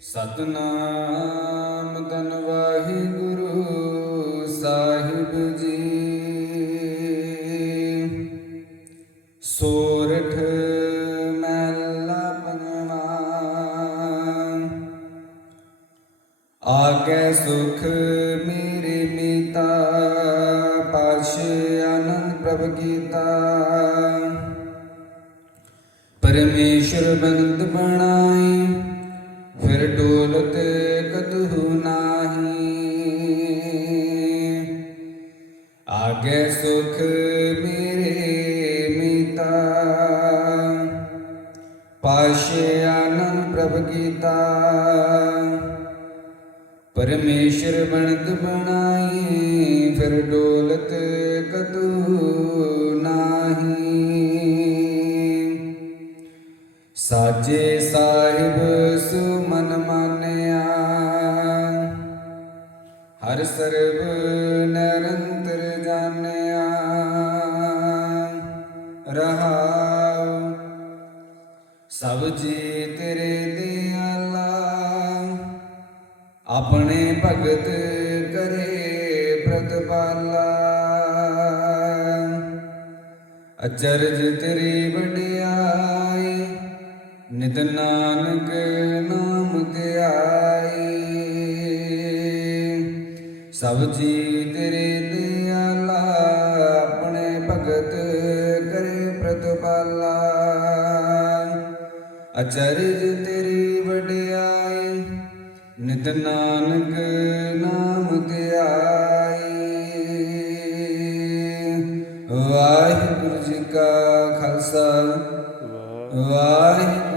ਸਤਨਾਮ ਤਨ ਵਾਹਿਗੁਰੂ ਸਾਹਿਬ ਜੀ। ਸੋਰਠ ਮਹਿਲਾ ਪੰਜਵਾ ਆਗੇ ਸੁਖ ਮੇਰੇ ਮੀਤਾ ਪਾਸ਼ੇ ਆਨੰਦ ਪ੍ਰਭ ਗੀਤਾ ਪਰਮੇਸ਼ਰ ਬੰਦ ਬਣਾਈ ਫਿਰ ਡੋਲਤ ਕਤਹੂ ਨਾਹੀ। ਆਗੇ ਸੁਖ ਮੇਰੇ ਮੀਤਾ। ਪਾਸ਼ੇ ਆਨੰਦ ਪ੍ਰਭ ਗੀਤਾ। ਪਰਮੇਸ਼ਰ ਬਣਤ ਬਣਾਈ ਫਿਰ ਡੋਲਤ ਕਤੂ ਨਾਹੀ। ਸਾਜੇ ਸਾਹਿਬ ਸੁ ਹਰ ਸਰਬ ਨਿਰੰਤਰ ਜਾਣਿਆ। ਰਹਾਉ, ਸਭ ਜੀ ਤੇਰੇ ਦਿਆਲਾ। ਆਪਣੇ ਭਗਤ ਕਰੇ ਪ੍ਰਤਪਾਲਾ ਅਚਰਜ ਤੇਰੀ ਵਡਿਆਈ, ਨਿਤ ਨਾਨਕ ਸਭ ਜੀ ਤੇਰੇ ਦਿਆਲਾ ਆਪਣੇ ਭਗਤ ਕਰੇ ਪ੍ਰਤਪਾਲਾ। ਅਚਰਜ ਤੇਰੀ ਵਡਿਆਈ ਨਿਤ ਨਾਨਕ ਨਾਮ ਧਿਆਈ। ਵਾਹਿਗੁਰੂ ਜੀ ਕਾ ਖਾਲਸਾ ਵਾਹਿਗੁਰੂ